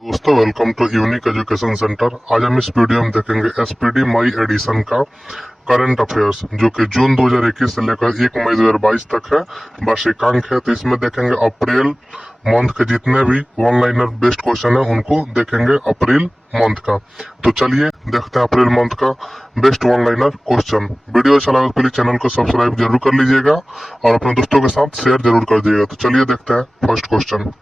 दोस्तों welcome to unique education centre. आज हम इस वीडियो में देखेंगे एसपीडी मई एडिशन का करंट अफेयर्स जो कि जून 2021 से लेकर 1 मई 2022 तक है। वार्षिकांक है, तो इसमें देखेंगे अप्रैल मंथ के जितने भी वन लाइनर बेस्ट क्वेश्चन है उनको देखेंगे अप्रैल मंथ का। तो चलिए देखते हैं अप्रैल मंथ का best one liner question. Video अच्छा लगा तो प्लीज चैनल को सब्सक्राइब जरूर कर लीजिएगा और अपने दोस्तों के साथ शेयर जरूर कर दीजिएगा। तो चलिए देखते हैं फर्स्ट क्वेश्चन।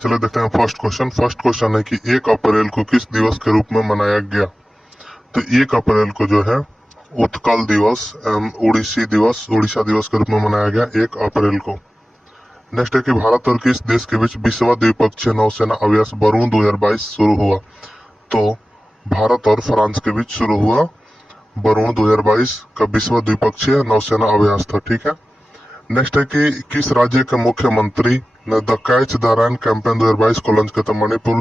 चलिए देखते हैं फर्स्ट क्वेश्चन। फर्स्ट क्वेश्चन है कि 1 अप्रैल को किस दिवस के रूप में मनाया गया। तो 1 अप्रैल को जो है उत्कल दिवस एवं उड़ीसा दिवस के रूप में मनाया गया 1 अप्रैल को। नेक्स्ट है कि भारत और किस देश के बीच 20वां द्विपक्षीय नौसेना अभ्यास वरुण 2022 शुरू हुआ। तो भारत और फ्रांस के बीच शुरू हुआ वरुण 2022 का 20वां द्विपक्षीय नौसेना अभ्यास था। ठीक है। नेक्स्ट है कि किस राज्य के मुख्यमंत्री ने the catch the rain campaign 2022 को लॉन्च किया था। मणिपुर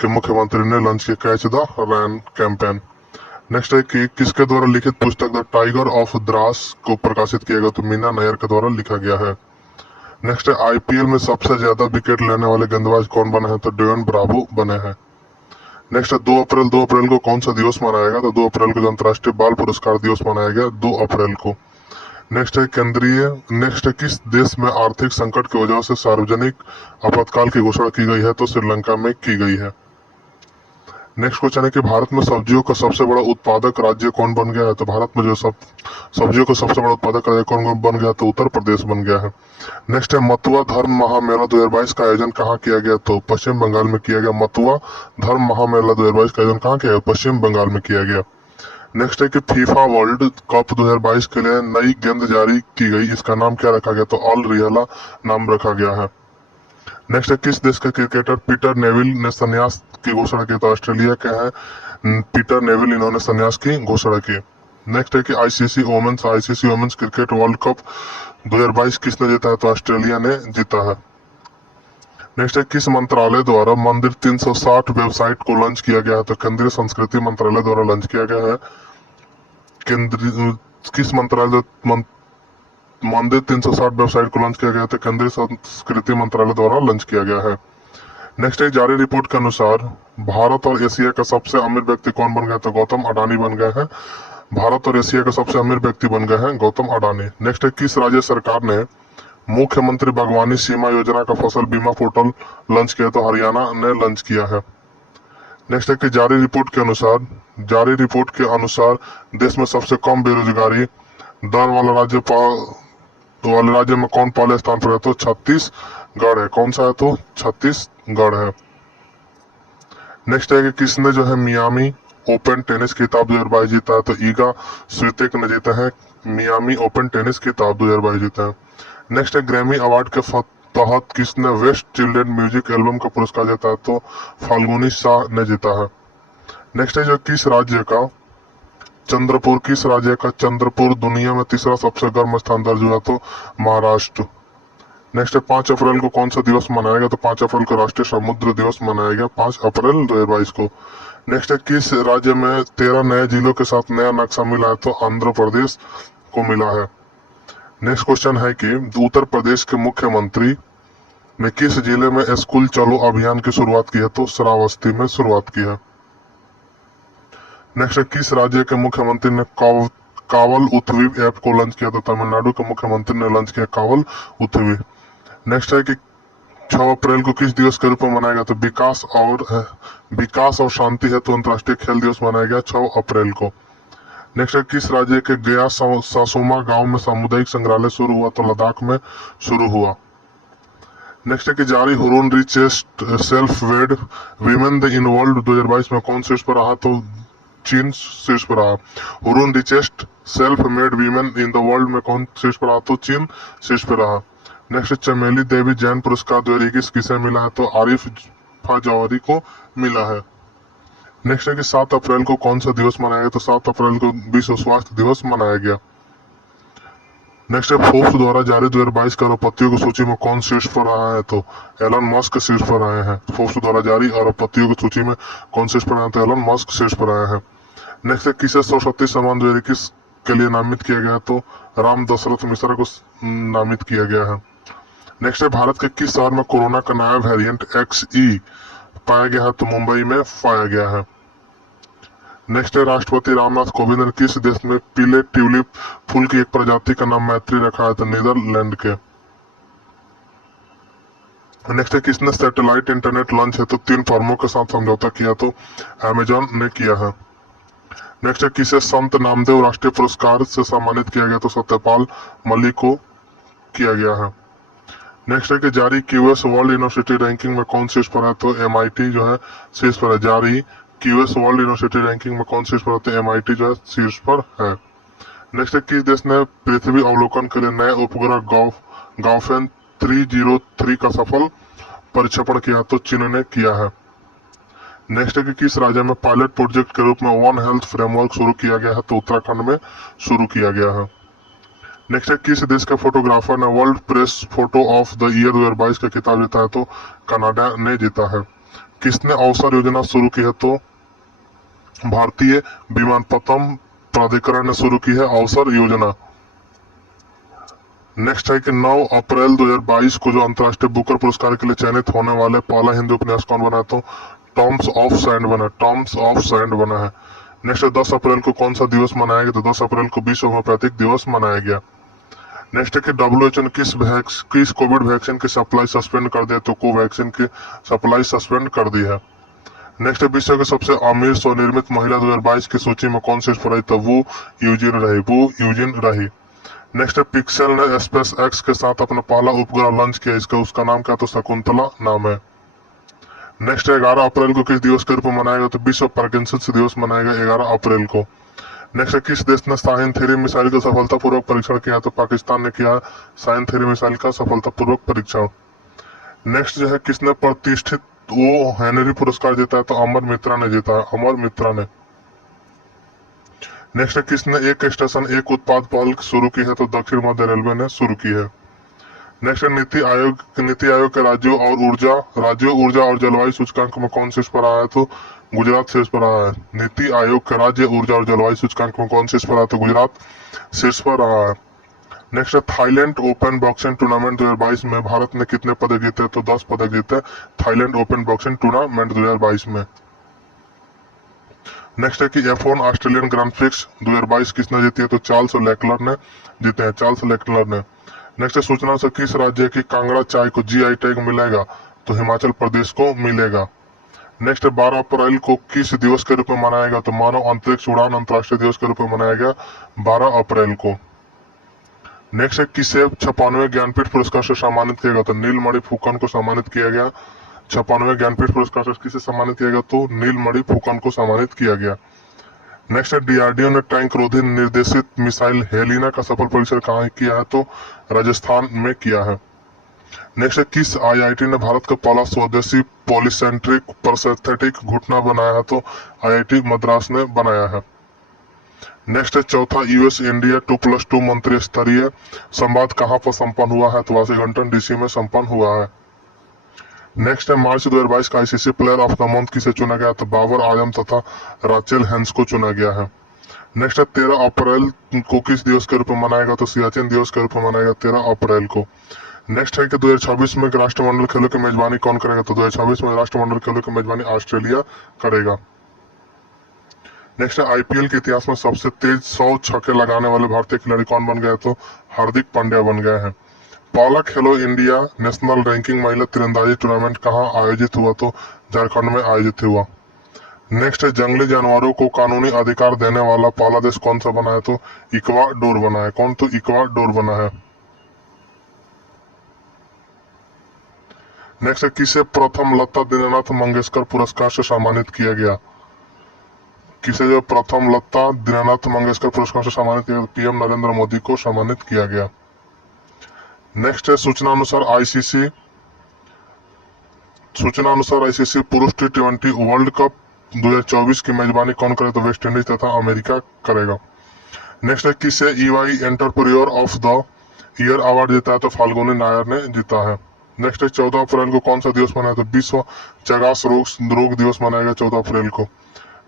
के मुख्यमंत्री ने लॉन्च किया catch the rain campaign. Next है कि किसके द्वारा लिखित पुस्तक द टाइगर ऑफ द्रास को प्रकाशित किया गया। तो मीना नायर के द्वारा लिखा गया है। नेक्स्ट है आईपीएल में सबसे ज्यादा विकेट लेने वाले गेंदबाज कौन बने हैं। तो डेवन ब्रावो बने हैं। नेक्स्ट है 2 अप्रैल को कौन सा दिवस मनाया गया। तो 2 अप्रैल को अंतर्राष्ट्रीय बाल पुरस्कार दिवस मनाया गया 2 अप्रैल को। नेक्स्ट है किस देश में आर्थिक संकट की वजह से सार्वजनिक आपातकाल की घोषणा की गई है। तो श्रीलंका में की गई है। नेक्स्ट क्वेश्चन है कि भारत में सब्जियों का सबसे बड़ा उत्पादक राज्य कौन बन गया है। तो भारत में जो सब्जियों का सबसे बड़ा उत्पादक राज्य कौन बन गया। तो उत्तर प्रदेश बन गया है। नेक्स्ट है मथुआ धर्म महामेला 2022 का आयोजन कहाँ किया गया। तो पश्चिम बंगाल में किया गया। मथुआ धर्म महामेला 2022 का आयोजन कहाँ किया गया। पश्चिम बंगाल में किया गया। नेक्स्ट है कि फीफा वर्ल्ड कप 2022 के लिए नई गेंद जारी की गई, इसका नाम क्या रखा गया। तो ऑल रियला नाम रखा गया है। नेक्स्ट है किस देश के क्रिकेटर पीटर नेविल ने संन्यास की घोषणा की। तो ऑस्ट्रेलिया के हैं पीटर नेविल, इन्होंने संन्यास की घोषणा की। नेक्स्ट है कि ICC women's cricket world cup 2022 किसने जीता है। तो ऑस्ट्रेलिया ने जीता है। नेक्स्ट है किस मंत्रालय द्वारा मंदिर 360 वेबसाइट को लॉन्च किया गया है। तो केंद्रीय संस्कृति मंत्रालय द्वारा लॉन्च किया गया है। केंद्रीय किस मंत्रालय मंदिर 360 वेबसाइट को लॉन्च किया गया था। केंद्रीय संस्कृति मंत्रालय द्वारा लॉन्च किया गया है। नेक्स्ट एक जारी रिपोर्ट के अनुसार भारत और एशिया का सबसे अमीर व्यक्ति कौन बन गया। तो गौतम अडानी बन गए हैं। भारत और एशिया का सबसे अमीर व्यक्ति बन गए हैं गौतम अडानी। नेक्स्ट है किस राज्य सरकार ने मुख्यमंत्री बागवानी सीमा योजना का फसल बीमा पोर्टल लॉन्च किया। तो हरियाणा ने लॉन्च किया है। नेक्स्ट है कि जारी रिपोर्ट के अनुसार देश में सबसे कम बेरोजगारी दर वाले राज्य में कौन पहले स्थान पर है। तो छत्तीसगढ़ है। कौन सा है। तो छत्तीसगढ़ है। नेक्स्ट है कि किसने जो है मियामी ओपन टेनिस खिताब 2022 जीता है। तो ईगा स्वितेक ने जीता है मियामी ओपन टेनिस खिताब 2022 जीता है। नेक्स्ट है ग्रैमी अवार्ड के तहत किसने वेस्ट चिल्ड्रन म्यूजिक एल्बम का पुरस्कार जीता है। तो फाल्गुनी शाह ने जीता है। नेक्स्ट है जो किस राज्य का चंद्रपुर दुनिया में तीसरा सबसे गर्म स्थान दर्ज हुआ। तो महाराष्ट्र। नेक्स्ट है 5 अप्रैल को कौन सा दिवस मनाया गया। तो 5 अप्रैल को राष्ट्रीय समुद्र दिवस मनाया गया 5 अप्रैल 2022 को। नेक्स्ट है किस राज्य में 13 नए जिलों के साथ नया नक्शा मिला है। तो आंध्र प्रदेश को मिला है। नेक्स्ट क्वेश्चन है कि उत्तर प्रदेश के मुख्यमंत्री ने किस जिले में स्कूल चलो अभियान की शुरुआत की है। तो श्रावस्ती में शुरुआत की है। नेक्स्ट किस राज्य के मुख्यमंत्री ने कावल उथवी ऐप को लॉन्च किया। तो तमिलनाडु के मुख्यमंत्री ने लॉन्च किया कावल उथवी। नेक्स्ट है कि 6 अप्रैल को किस दिवस के रूप में मनाया गया। तो विकास और शांति हेतु अंतर्राष्ट्रीय खेल दिवस मनाया गया 6 अप्रैल को। नेक्स्ट है किस राज्य के गया सासोमा गांव में सामुदायिक संग्रहालय शुरू हुआ। तो लद्दाख में शुरू हुआ। नेक्स्ट है कि जारी Hurun richest self made women the in world 2022 में कौन शीर्ष पर रहा। तो चीन शीर्ष पर रहा। Hurun richest self made women in the world में कौन शीर्ष पर रहा। तो चीन शीर्ष पर रहा। नेक्स्ट चमेली देवी जैन पुरस्कार 2021 किसे मिला है। तो आरिफ जवाहरी को मिला है। नेक्स्ट है कि 7 अप्रैल को कौन सा दिवस मनाया गया। तो 7 अप्रैल को विश्व स्वास्थ्य दिवस मनाया गया। नेक्स्ट है फोर्ब्स द्वारा जारी 2022 के अरबपतियों की सूची में कौन शीर्ष पर रहा है। तो एलन मस्क शीर्ष पर आए हैं। फोर्ब्स द्वारा जारी अरबपतियों की सूची में कौन शीर्ष पर आए। तो एलन मस्क शीर्ष पर आए हैं। नेक्स्ट है किसे सरस्वती सम्मान 2021 के लिए नामित किया गया। तो राम दशरथ मिश्रा को नामित किया गया है। नेक्स्ट है भारत के किस शहर में कोरोना का नया वेरिएंट XE पाया गया है? तो मुंबई में पाया गया है। नेक्स्ट है राष्ट्रपति रामनाथ कोविंद ने किस देश में पीले ट्यूलिप फूल की एक प्रजाति का नाम मैत्री रखा है? तो नीदरलैंड के। नेक्स्ट है किसने सैटेलाइट इंटरनेट लॉन्च है? तो 3 फर्मों के साथ समझौता किया, तो अमेजॉन ने किया है। नेक्स्ट है किसे संत नामदेव राष्ट्रीय पुरस्कार से सम्मानित किया गया? तो सत्यपाल मलिक को किया गया है। नेक्स्ट है कि जारी क्यूएस वर्ल्ड यूनिवर्सिटी रैंकिंग में कौन शीर्ष पर है? तो MIT जो है शीर्ष पर है। जारी क्यूएस वर्ल्ड यूनिवर्सिटी रैंकिंग में कौन शीर्ष पर है? तो MIT जो है शीर्ष पर है। नेक्स्ट है किस देश ने पृथ्वी अवलोकन के लिए नए उपग्रह गाओफेन 303 का सफल परीक्षण किया? तो चीन ने किया है। नेक्स्ट है कि किस राज्य में पायलट प्रोजेक्ट के रूप में वन हेल्थ फ्रेमवर्क शुरू किया गया है? तो उत्तराखंड में शुरू किया गया है। नेक्स्ट है किस देश के फोटोग्राफर ने world press photo of the year 2022 का खिताब जीता है? तो कनाडा ने जीता है। किसने अवसर योजना शुरू की है? तो भारतीय विमानपत्तन प्राधिकरण ने शुरू की है अवसर योजना। नेक्स्ट है कि 9 अप्रैल 2022 को जो अंतर्राष्ट्रीय बुकर पुरस्कार के लिए चयनित होने वाले पहला हिंदी उपन्यास कौन बना है? तो टॉम्स ऑफ सैंड बना, टॉम्स ऑफ सैंड बना है। नेक्स्ट है 10 अप्रैल को कौन सा दिवस मनाया गया? तो 10 अप्रैल को विश्व होम्योपैथिक दिवस मनाया गया। नेक्स्ट है कि WHO ने किस कोविड वैक्सीन की सप्लाई सस्पेंड कर दिया? तो कोवैक्सीन की सप्लाई सस्पेंड कर दी है। नेक्स्ट है विश्व के सबसे अमीर स्वनिर्मित महिला 2022 की सूची में कौन शीर्ष पर आई? तो वो यूजिन रही। नेक्स्ट है पिक्सेल ने स्पेस एक्स के साथ अपना पहला उपग्रह लॉन्च किया, उसका नाम क्या? तो शकुंतला नाम है। नेक्स्ट 11 अप्रैल को किस दिवस के रूप में मनाएगा? तो विश्व पार्किंसंस दिवस मनाएगा 11 अप्रैल को। नेक्स्ट किस देश ने शाहीन 3 मिसाइल का सफलतापूर्वक परीक्षण किया? तो पाकिस्तान ने किया शाहीन 3 मिसाइल का सफलतापूर्वक परीक्षण। नेक्स्ट जो है किसने प्रतिष्ठित वो हेनरी पुरस्कार जीता है? तो अमर मित्रा ने जीता है, अमर मित्रा ने। नेक्स्ट किसने एक स्टेशन एक उत्पाद पहल शुरू की है? तो दक्षिण मध्य रेलवे ने शुरू की है। नेक्स्ट नीति आयोग के राज्यों ऊर्जा और जलवायु सूचकांक में कौन शीर्ष पर आया है? तो गुजरात शीर्ष पर आया है। नीति आयोग के राज्य ऊर्जा और जलवायु सूचकांक में कौन शीर्ष पर आया? तो गुजरात शीर्ष पर रहा है। Next Thailand open boxing tournament 2022 में भारत ने कितने पदक जीते? तो 10 पदक जीते थाईलैंड ओपन बॉक्सिंग टूर्नामेंट 2022 में। नेक्स्ट है कि F1 ऑस्ट्रेलियन ग्रांड प्रिक्स 2022 किसने जीती है? तो चार्ल्स लेक्लर ने जीते हैं, चार्ल्स लेक्लर ने। नेक्स्ट सूचना से किस राज्य की कांगड़ा चाय को GI टैग मिलेगा? तो हिमाचल प्रदेश को मिलेगा। नेक्स्ट 12 अप्रैल को किस दिवस के रूप में मनाएगा? तो मानव अंतरिक्ष उड़ान अंतर्राष्ट्रीय दिवस के रूप में मनाया गया 12 अप्रैल को। नेक्स्ट किसे 56वें ज्ञानपीठ पुरस्कार से सम्मानित किया गया? तो नीलमणि फुकन को सम्मानित किया गया। 56वें ज्ञानपीठ पुरस्कार से किसे सम्मानित किया गया? तो नीलमणि फुकन को सम्मानित किया गया। नेक्स्ट DRDO ने टैंक रोधी निर्देशित मिसाइल हेलिना का सफल परीक्षण कहाँ किया है? तो राजस्थान में किया है। नेक्स्ट किस IIT ने भारत का पहला स्वदेशी पॉलीसेंट्रिक प्रोस्थेटिक घुटना बनाया है? तो IIT मद्रास ने बनाया है। नेक्स्ट चौथा US इंडिया 2+2 मंत्री स्तरीय संवाद कहाँ पर संपन्न हुआ है? तो वाशिंगटन DC में संपन्न हुआ है। नेक्स्ट मार्च 2022 का ICC player of the month किसे चुना गया? तो बाबर आजम तथा राचेल हेंस को चुना गया है। नेक्स्ट 13 अप्रैल को किस दिवस के रूप में मनाएगा? तो सियाचिन दिवस के रूप में मनाएगा 13 अप्रैल को। नेक्स्ट है कि 2026 में राष्ट्रमंडल खेलों की मेजबानी कौन करेगा? तो 2026 में राष्ट्रमंडल खेलों की मेजबानी ऑस्ट्रेलिया करेगा। नेक्स्ट IPL के इतिहास में सबसे तेज 100 छक्के लगाने वाले भारतीय खिलाड़ी कौन बन गए? तो हार्दिक पांड्या बन गए हैं। पहला खेलो इंडिया नेशनल रैंकिंग महिला तीरंदाजी टूर्नामेंट कहाँ आयोजित हुआ? तो झारखंड में आयोजित हुआ। नेक्स्ट जंगली जानवरों को कानूनी अधिकार देने वाला पहला देश कौन सा बना है? तो इक्वाडोर बना है। कौन? तो इक्वाडोर बना है। नेक्स्ट किसे प्रथम लता दीनानाथ मंगेशकर पुरस्कार से सम्मानित किया गया? किसे जो प्रथम लता दीनानाथ मंगेशकर पुरस्कार से सम्मानित किया? PM नरेंद्र मोदी को सम्मानित किया गया। नेक्स्ट है सूचना अनुसार ICC पुरुष T20 वर्ल्ड कप 2024 की मेजबानी कौन करे? तो वेस्ट इंडीज तथा अमेरिका करेगा। नेक्स्ट है किसे EY entrepreneur of the year award जीता है? तो फाल्गुनी नायर ने जीता है। नेक्स्ट 14 अप्रैल को कौन सा दिवस मनाया? तो विश्व चगास रोग दिवस मनाएगा 14 अप्रैल को।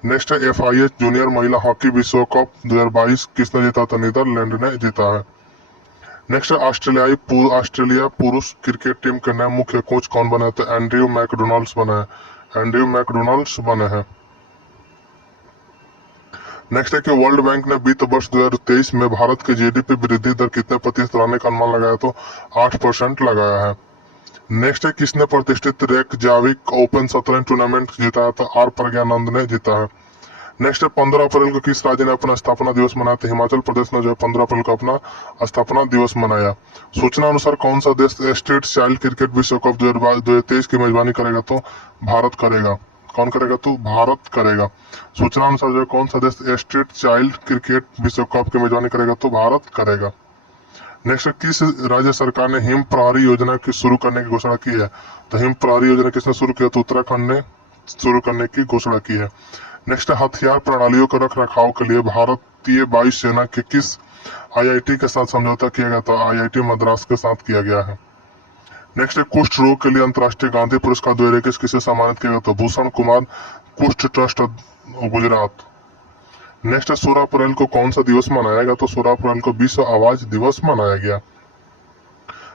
नेक्स्ट FIH जूनियर महिला हॉकी विश्व कप 2022 किसने जीता? तो नीदरलैंड ने जीता है। नेक्स्ट है ऑस्ट्रेलिया पुरुष क्रिकेट टीम के नए मुख्य कोच कौन बने हैं? तो एंड्रयू मैकडोनाल्ड्स बने हैं, एंड्रयू मैकडोनाल्ड्स बने हैं। नेक्स्ट है कि वर्ल्ड बैंक ने वित्त वर्ष 2023 में भारत के जीडीपी वृद्धि दर कितने प्रतिशत लाने का अनुमान लगाया? तो 8% लगाया है। नेक्स्ट है किसने प्रतिष्ठित रेकजाविक ओपन शतरंज टूर्नामेंट जीता है? तो आर प्रज्ञानंद ने जीता है। नेक्स्ट है 15 अप्रैल को किस राज्य ने अपना स्थापना दिवस मनाया? तो हिमाचल प्रदेश ने जो है 15 अप्रैल को अपना स्थापना दिवस मनाया। सूचना अनुसार कौन सा देश स्टेट चाइल्ड क्रिकेट विश्व कप 2023 की मेजबानी करेगा? तो भारत करेगा। कौन करेगा? तो भारत करेगा। सूचना अनुसार जो है कौन सा देश स्टेट चाइल्ड क्रिकेट विश्व कप की मेजबानी करेगा? तो भारत करेगा। नेक्स्ट, किस राज्य सरकार ने हिम प्रहरी योजना की शुरू करने की घोषणा की है? तो हिम प्रहरी योजना किसने शुरू किया? तो उत्तराखंड ने शुरू करने की घोषणा की है। नेक्स्ट, हथियार प्रणालियों के रख रखाव के लिए भारतीय वायुसेना के किस आईआईटी के साथ समझौता किया गया? था आईआईटी मद्रास के साथ किया गया है। नेक्स्ट, कुष्ठ रोग के लिए अंतर्राष्ट्रीय गांधी पुरस्कार 2021 किसे सम्मानित किया गया? तो भूषण कुमार, कुष्ठ ट्रस्ट गुजरात। नेक्स्ट, 16 अप्रैल को कौन सा दिवस मनाया गया? तो 16 अप्रैल को विश्व आवाज दिवस मनाया गया।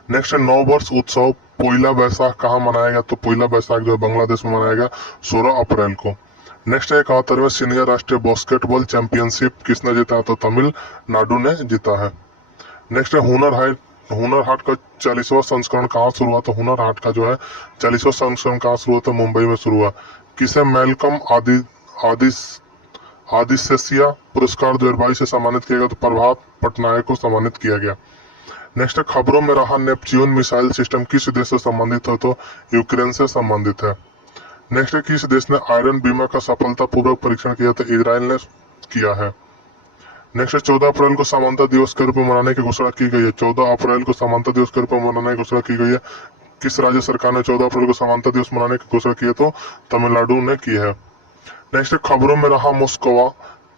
नेक्स्ट, नव वर्ष उत्सव पोइला बैसाख कहाँ मनाया गया? तो पोइला बैसाख जो है बांग्लादेश में मनाया गया 16 अप्रैल को। नेक्स्ट है 71वें सीनियर राष्ट्रीय बास्केटबॉल चैंपियनशिप किसने जीता? तो तमिलनाडु ने जीता है। नेक्स्ट है हुनर हाट का 40वां संस्करण कहाँ शुरू हुआ? तो हुनर हाट का जो है 40वां संस्करण कहाँ शुरू हुआ? तो मुंबई में शुरू हुआ। किसे मेलकम आदिसेसिया पुरस्कार 2022 से सम्मानित किया गया? तो प्रभात पटनायक को सम्मानित किया गया। नेक्स्ट, खबरों में रहा नेपच्यून मिसाइल सिस्टम किस देश से संबंधित है? तो यूक्रेन से संबंधित है। नेक्स्ट, किस देश ने आयरन बीमा का सफलतापूर्वक परीक्षण किया? तो इजराइल ने किया है। नेक्स्ट, 14 अप्रैल को समानता दिवस के रूप में मनाने की घोषणा की गई है। 14 अप्रैल को समानता दिवस के रूप में मनाने की घोषणा की गई है। किस राज्य सरकार ने 14 अप्रैल को समानता दिवस मनाने की घोषणा की है? तो तमिलनाडु ने की है। नेक्स्ट, खबरों में रहा मोस्कवा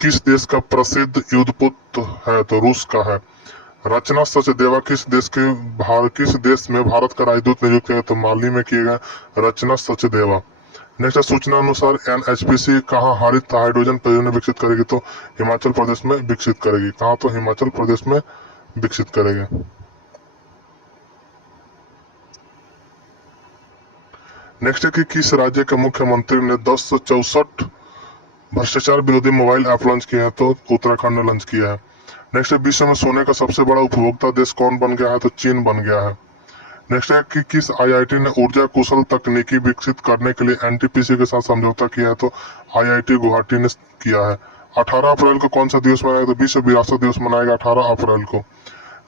किस देश का प्रसिद्ध युद्धपुत्र है? तो रूस का है। रचना सचदेवा किस देश में भारत का राजदूत नियुक्त किया? तो माली में किए गए रचना सचदेवा। नेक्स्ट, सूचना अनुसार एनएचपीसी कहाँ हरित हाइड्रोजन परियोजना विकसित करेगी? तो हिमाचल प्रदेश में विकसित करेगी। कहाँ? तो हिमाचल प्रदेश में विकसित करेगी। नेक्स्ट है कि किस राज्य के मुख्यमंत्री ने 1064 भ्रष्टाचार विरोधी मोबाइल ऐप लॉन्च किया है? तो उत्तराखंड ने लॉन्च किया है। नेक्स्ट है विश्व में सोने का सबसे बड़ा उपभोक्ता देश कौन बन गया है? तो चीन बन गया है। नेक्स्ट है कि किस आईआईटी ने ऊर्जा कुशल तकनीकी विकसित करने के लिए एनटीपीसी के साथ समझौता किया है? तो आईआईटी गुवाहाटी ने किया है। 18 अप्रैल को कौन सा दिवस मनाएगा? तो विश्व विरासत दिवस मनाएगा 18 अप्रैल को।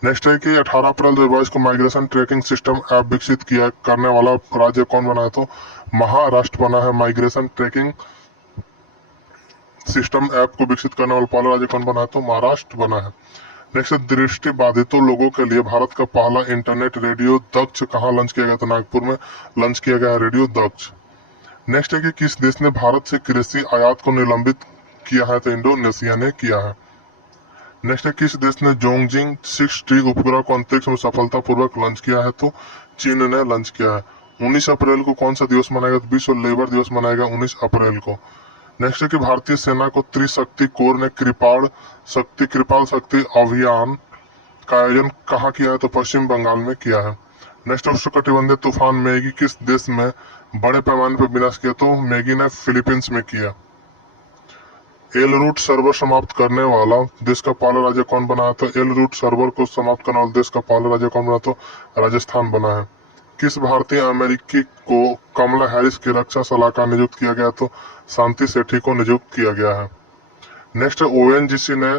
नेक्स्ट है कि 18 अप्रैल 2022 को माइग्रेशन ट्रैकिंग सिस्टम ऐप विकसित किया करने वाला राज्य कौन बना है? तो महाराष्ट्र बना है। माइग्रेशन ट्रैकिंग सिस्टम ऐप को विकसित करने वाला पहला राज्य कौन बना है? तो महाराष्ट्र बना है। नेक्स्ट, दृष्टि बाधितों लोगों के लिए भारत का पहला इंटरनेट रेडियो दक्ष कहाँ लॉन्च किया गया? तो नागपुर में लॉन्च किया गया रेडियो दक्ष। नेक्स्ट है कि किस देश ने भारत से कृषि आयात को निलंबित किया है? तो इंडोनेशिया ने किया है। नेक्स्ट है किस देश ने जोंगजिंग 6T उपग्रह को अंतरिक्ष में सफलतापूर्वक लॉन्च किया है? तो चीन ने लॉन्च किया है। 19 अप्रैल को कौन सा दिवस मनाएगा? तो विश्व लेबर दिवस मनाएगा 19 अप्रैल को। नेक्स्ट है कि भारतीय सेना को त्रिशक्ति कोर ने कृपाल शक्ति अभियान का आयोजन कहाँ किया है? तो पश्चिम बंगाल में किया है। नेक्स्ट, उष्णकटिबंधीय तूफान मैगी किस देश में बड़े पैमाने पर विनाश किया? तो मैगी ने फिलीपींस में किया। एल रूट सर्वर समाप्त करने वाला देश का पहला राज्य कौन बना है? तो एल रूट सर्वर को समाप्त करने वाला देश का पहला राज्य कौन बना? तो राजस्थान बना है। किस भारतीय अमेरिकी को कमला हैरिस की रक्षा सलाहकार नियुक्त किया गया? तो शांति सेठी को नियुक्त किया गया है। नेक्स्ट, ओएनजीसी ने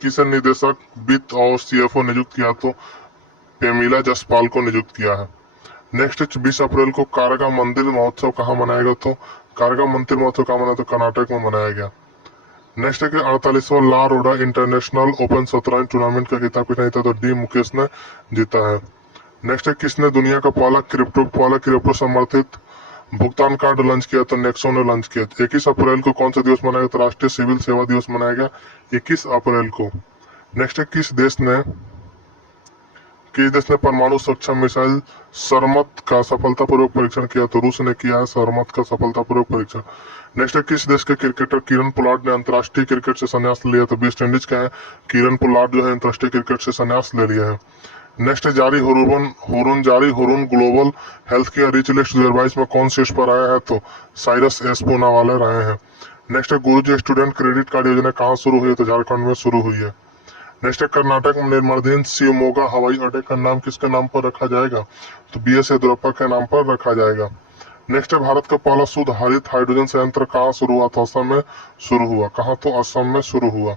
किस निदेशक वित्त और सीएफओ नियुक्त किया? तो पेमिला जसपाल को नियुक्त किया है। नेक्स्ट, 20 अप्रैल को कारगा मंदिर महोत्सव कहाँ मनाएगा? तो कारगा मंदिर महोत्सव कहाँ मनाया? तो कर्नाटक में मनाया गया। नेक्स्ट है कि 48वां ला रोडा इंटरनेशनल ओपन शतरंज टूर्नामेंट का खिताब किसने जीता? तो डी मुकेश ने जीता है। नेक्स्ट है किसने दुनिया का पहला क्रिप्टो समर्थित भुगतान कार्ड लॉन्च किया? तो नेक्सो ने लॉन्च किया। 21 अप्रैल को कौन सा दिवस मनाएगा? तो राष्ट्रीय सिविल सेवा दिवस मनाएगा 21 अप्रैल को। नेक्स्ट है किस देश ने परमाणु सक्षम मिसाइल सरमत का सफलतापूर्वक परीक्षण किया? तो रूस ने किया है सरमत का सफलतापूर्वक परीक्षण। नेक्स्ट है किस देश के क्रिकेटर किरण पोलार्ड ने अंतर्राष्ट्रीय क्रिकेट से संन्यास लिया? तो वेस्ट इंडीज का है किरण पोलार्ड जो है अंतर्राष्ट्रीय क्रिकेट से संन्यास ले लिया है। नेक्स्ट जारी Hurun global health care rich list 2022 में कौन शीर्ष पर आया है? तो साइरस एस पूनावाला रहे हैं। नेक्स्ट है गुरुजी स्टूडेंट क्रेडिट कार्ड योजना कहाँ शुरू हुई है? तो झारखंड में शुरू हुई है। नेक्स्ट है कर्नाटक में निर्माणाधीन शिवमोगा हवाई अड्डे का नाम किसके नाम पर रखा जाएगा? तो BS येदियुरप्पा के नाम पर रखा जाएगा। नेक्स्ट है भारत का पहला शुद्ध हरित हाइड्रोजन संयंत्र कहाँ शुरू हुआ? तो असम में शुरू हुआ। कहाँ? तो असम में शुरू हुआ।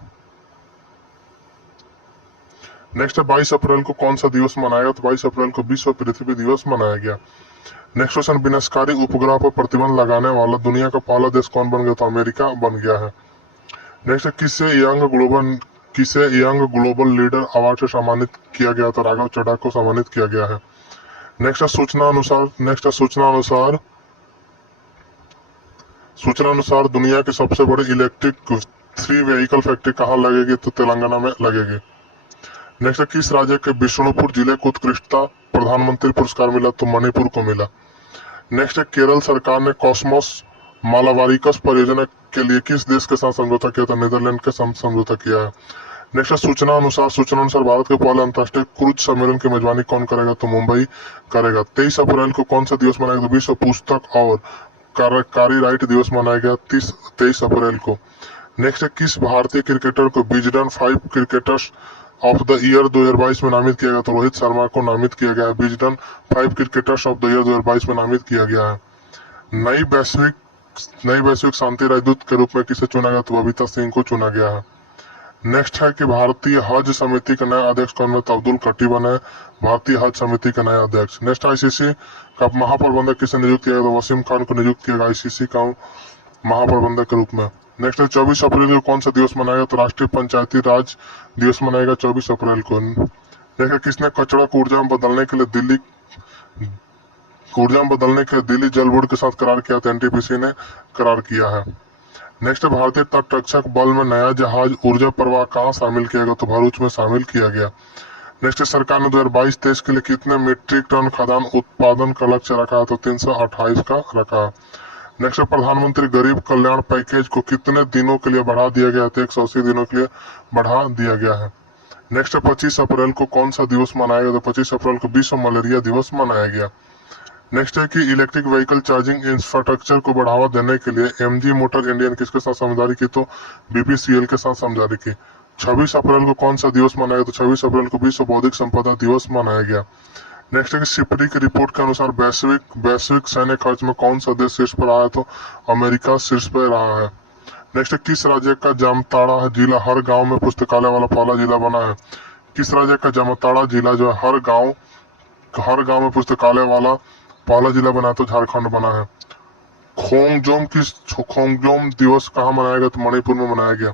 नेक्स्ट है 22 अप्रैल को कौन सा दिवस मनाया? तो 22 अप्रैल को विश्व पृथ्वी दिवस मनाया गया। नेक्स्ट क्वेश्चन, विनाशकारी उपग्रह पर प्रतिबंध लगाने वाला दुनिया का पहला देश कौन बन गया? तो अमेरिका बन गया है। नेक्स्ट, किसे यंग ग्लोबल लीडर अवार्ड से सम्मानित किया गया? तो राघव चड्ढा को सम्मानित किया गया है। नेक्स्ट सूचना अनुसार दुनिया की सबसे बड़ी इलेक्ट्रिक 3 व्हीकल फैक्ट्री कहाँ लगेगी? तो तेलंगाना में लगेगी। नेक्स्ट, किस राज्य के विष्णुपुर जिले को उत्कृष्टता प्रधानमंत्री पुरस्कार मिला? तो मणिपुर को मिला। नेक्स्ट, केरल सरकार ने कॉस्मोस मालाबारिकस परियोजना के लिए किस देश के साथ समझौता किया? तो नीदरलैंड के साथ समझौता किया है। नेक्स्ट, सूचना अनुसार भारत के पहले अंतर्राष्ट्रीय क्रूज सम्मेलन की मेजबानी कौन करेगा? तो मुंबई करेगा। 23 अप्रैल को कौन सा दिवस मनाया गया? तो विश्व पुस्तक और कॉपीराइट दिवस मनाया गया 23 अप्रैल को। नेक्स्ट, किस भारतीय क्रिकेटर को Wisden 5 cricketers of the year 2022 में नामित किया गया? तो रोहित शर्मा को नामित किया गया है। Wisden 5 cricketers of the year 2022 में नामित किया गया है। नई वैश्विक शांति राजदूत के रूप में किसे चुना गया? तो बबीता सिंह को चुना गया है। नेक्स्ट है कि भारतीय हज समिति के नए अध्यक्ष कौन है? तो अब्दुल खट्टी बने भारतीय हज समिति के नए अध्यक्ष। नेक्स्ट, ICC का महाप्रबंधक किसे नियुक्त किया गया? तो वसीम खान को नियुक्त किया गया ICC का महाप्रबंधक के रूप में। नेक्स्ट है 24 अप्रैल को कौन सा दिवस मनाएगा? तो राष्ट्रीय पंचायती राज दिवस मनाएगा 24 अप्रैल को। देखिए, किसने कचरा को ऊर्जा में बदलने के लिए दिल्ली जल बोर्ड के साथ करार किया? तो NTPC ने करार किया है। नेक्स्ट, भारतीय तटरक्षक बल में नया जहाज ऊर्जा प्रवाह कहाँ शामिल किया गया? तो भरूच में शामिल किया गया। नेक्स्ट, सरकार ने 2022-23 के लिए कितने मीट्रिक टन खाद्यान्न उत्पादन का लक्ष्य रखा है? तो 328 का रखा। नेक्स्ट, प्रधानमंत्री गरीब कल्याण पैकेज को कितने दिनों के लिए बढ़ा दिया गया? तो 180 दिनों के लिए बढ़ा दिया गया है। नेक्स्ट, 25 अप्रैल को कौन सा दिवस मनाया गया? तो 25 अप्रैल को विश्व मलेरिया दिवस मनाया गया। नेक्स्ट है कि इलेक्ट्रिक व्हीकल चार्जिंग इंफ्रास्ट्रक्चर को बढ़ावा देने के लिए MG मोटर इंडियन किसके साथ समझदारी की? तो BPCL के साथ समझदारी की। 26 अप्रैल को कौन सा दिवस मनाया गया? तो 26 अप्रैल को विश्व बौद्धिक संपदा दिवस मनाया गया। नेक्स्ट है कि सिपरी की रिपोर्ट के अनुसार वैश्विक सैन्य खर्च में कौन सा देश शीर्ष पर आया? तो अमेरिका शीर्ष पर रहा है। नेक्स्ट, किस राज्य का जामताड़ा जिला हर गांव में पुस्तकालय वाला पहला जिला बना है? किस राज्य का जामताड़ा जिला जो है हर गांव में पुस्तकालय वाला पहला जिला बना? तो झारखंड बना है। खोंगजोम दिवस कहाँ मनाया गया? तो मणिपुर में मनाया गया।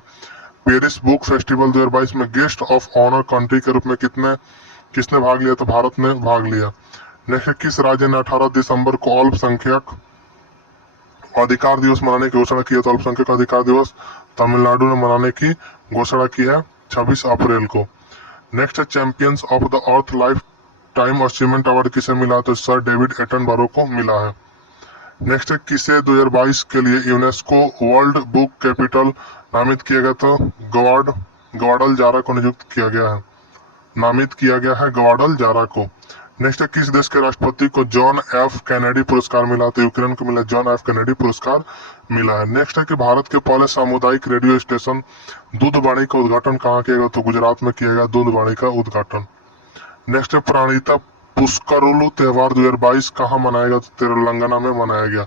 पेरिस बुक फेस्टिवल 2022 में गेस्ट ऑफ ऑनर कंट्री के रूप में किसने भाग लिया? तो भारत ने भाग लिया। नेक्स्ट, किस राज्य ने 18 दिसंबर को अल्पसंख्यक अधिकार दिवस मनाने की घोषणा की है? तो अल्पसंख्यक अधिकार दिवस तमिलनाडु ने मनाने की घोषणा की है 26 अप्रैल को। नेक्स्ट है champions of the earth life time achievement award किसे मिला? तो सर डेविड एटनबरो को मिला है। नेक्स्ट है किसे 2022 के लिए यूनेस्को वर्ल्ड बुक कैपिटल नामित किया गया? तो गवाडल जारा को नियुक्त किया गया है। गवाडल जारा को। नेक्स्ट है किस देश के राष्ट्रपति को जॉन F कैनेडी पुरस्कार मिला? तो यूक्रेन को मिला जॉन F कैनेडी पुरस्कार मिला है। नेक्स्ट है कि भारत के पहले सामुदायिक रेडियो स्टेशन दूधवाणी का उद्घाटन कहाँ किया गया? तो गुजरात में किया गया दूधवाणी का उद्घाटन। नेक्स्ट है प्राणिता पुष्करुलु त्योहार 2022 कहाँ मनाया गया? तो तेलंगाना में मनाया गया।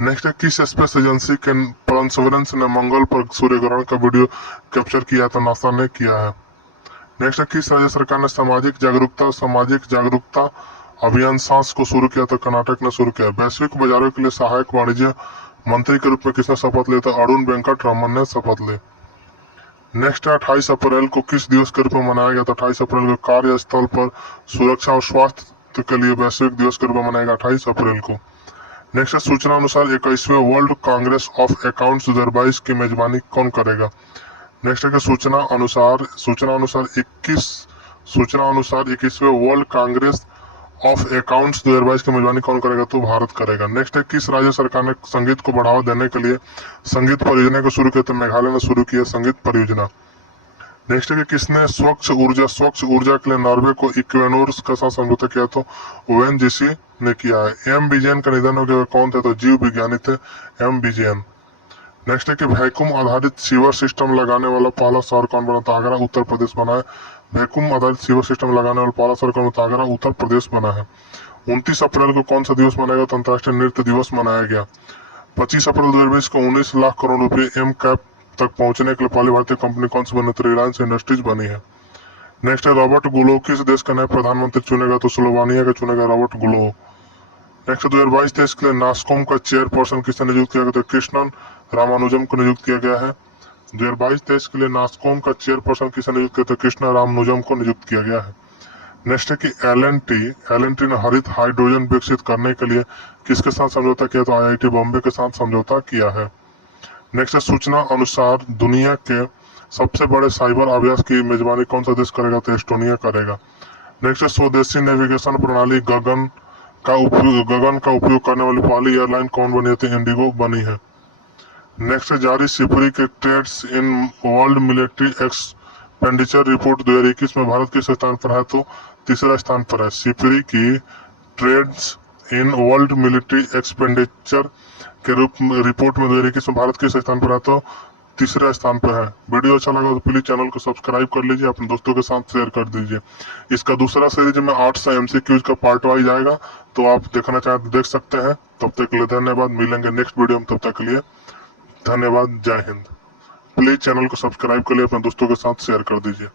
नेक्स्ट है किस स्पेस एजेंसी के परसेवरेंस ने मंगल पर सूर्य ग्रहण का वीडियो कैप्चर किया? तो नासा ने किया है। नेक्स्ट है किस राज्य सरकार ने सामाजिक जागरूकता अभियान सांस को शुरू किया? तो कर्नाटक ने शुरू किया। वैश्विक बाजारों के लिए सहायक वाणिज्य मंत्री के रूप में किसने शपथ लिया? तो अरुण वेंकट रमन ने शपथ ली। नेक्स्ट 28 अप्रैल को किस दिवस के रूप में मनाया गया? तो 28 अप्रैल को कार्यस्थल पर सुरक्षा और स्वास्थ्य के लिए वैश्विक दिवस के रूप में मनाएगा 28 अप्रैल को। नेक्स्ट सूचना अनुसार 21वें वर्ल्ड कांग्रेस ऑफ अकाउंट्स 2022 की मेजबानी कौन करेगा? नेक्स्ट है कि सूचना अनुसार 21वें वर्ल्ड कांग्रेस ऑफ अकाउंट्स 2022 की मेजबानी कौन करेगा? तो भारत करेगा। नेक्स्ट है किस राज्य सरकार ने संगीत को बढ़ावा देने के लिए संगीत परियोजना को शुरू किया? तो मेघालय ने शुरू किया संगीत परियोजना। नेक्स्ट है कि किसने स्वच्छ ऊर्जा के लिए नॉर्वे को इक्वेनोर का साथ समझौता किया, तो ओएनजीसी ने किया है। एम विजयन का निधन हो गया, कौन थे, तो जीव विज्ञानी थे एम विजयन। नेक्स्ट है कि वैक्यूम आधारित सीवर सिस्टम लगाने वाला पहला शहर कौन बना, तो आगरा उत्तर प्रदेश बना है। वैक्यूम आधारित सीवर सिस्टम लगाने वाला पहला शहर कौन, तो आगरा उत्तर प्रदेश बना है। 29 अप्रैल को कौन सा दिवस मनाया गया, तो अंतर्राष्ट्रीय नृत्य दिवस मनाया गया। 25 अप्रैल 2020 को 19 लाख करोड़ रुपए एम कैप तक पहुंचने के लिए पहली भारतीय कंपनी कौन सी बनी, तो रिलायंस इंडस्ट्रीज बनी है। नेक्स्ट है रॉबर्ट गुलो किस देश का नया प्रधानमंत्री चुनेगा, तो स्लोवानिया का चुनेगा रॉबर्ट गुलो। नेक्स्ट 2022-23 के लिए नास्कॉम का चेयरपर्सन किसने नियुक्त किया गया, तो कृष्णन रामानुजम को नियुक्त किया गया है। 2022-23 के लिए नास्कॉम का चेयरपर्सन किसने नियुक्त किया, तो कृष्ण रामानुजम को नियुक्त किया गया है। नेक्स्ट है कि एल एन टी ने हरित हाइड्रोजन विकसित करने के लिए किसके साथ समझौता किया, तो आईआईटी बॉम्बे के साथ समझौता किया है। नेक्स्ट है सूचना अनुसार दुनिया के सबसे बड़े साइबर अभ्यास की मेजबानी कौन सा देश करेगा, तो एस्टोनिया करेगा। नेक्स्ट है स्वदेशी नेविगेशन प्रणाली गगन का उपयोग करने वाली पहली एयरलाइन कौन बनी है, तो इंडिगो बनी है। नेक्स्ट है जारी सिपरी के trends in world military expenditure report 2021 में भारत किस स्थान पर है, तो तीसरा स्थान पर है। सिपरी की trends in world military expenditure के रूप में रिपोर्ट में 2021 में भारत किस स्थान पर है, तो तीसरे स्थान पर है। वीडियो अच्छा लगा तो प्लीज चैनल को सब्सक्राइब कर लीजिए, अपने दोस्तों के साथ शेयर कर दीजिए। इसका दूसरा सीरीज में 8 से एमसीक्यूज का पार्ट वाइज आएगा, तो आप देखना चाहें तो देख सकते हैं। तब तक के लिए धन्यवाद, मिलेंगे नेक्स्ट वीडियो में, तब तक के लिए धन्यवाद, जय हिंद। प्लीज चैनल को सब्सक्राइब कर लिए, अपने दोस्तों के साथ शेयर कर दीजिए।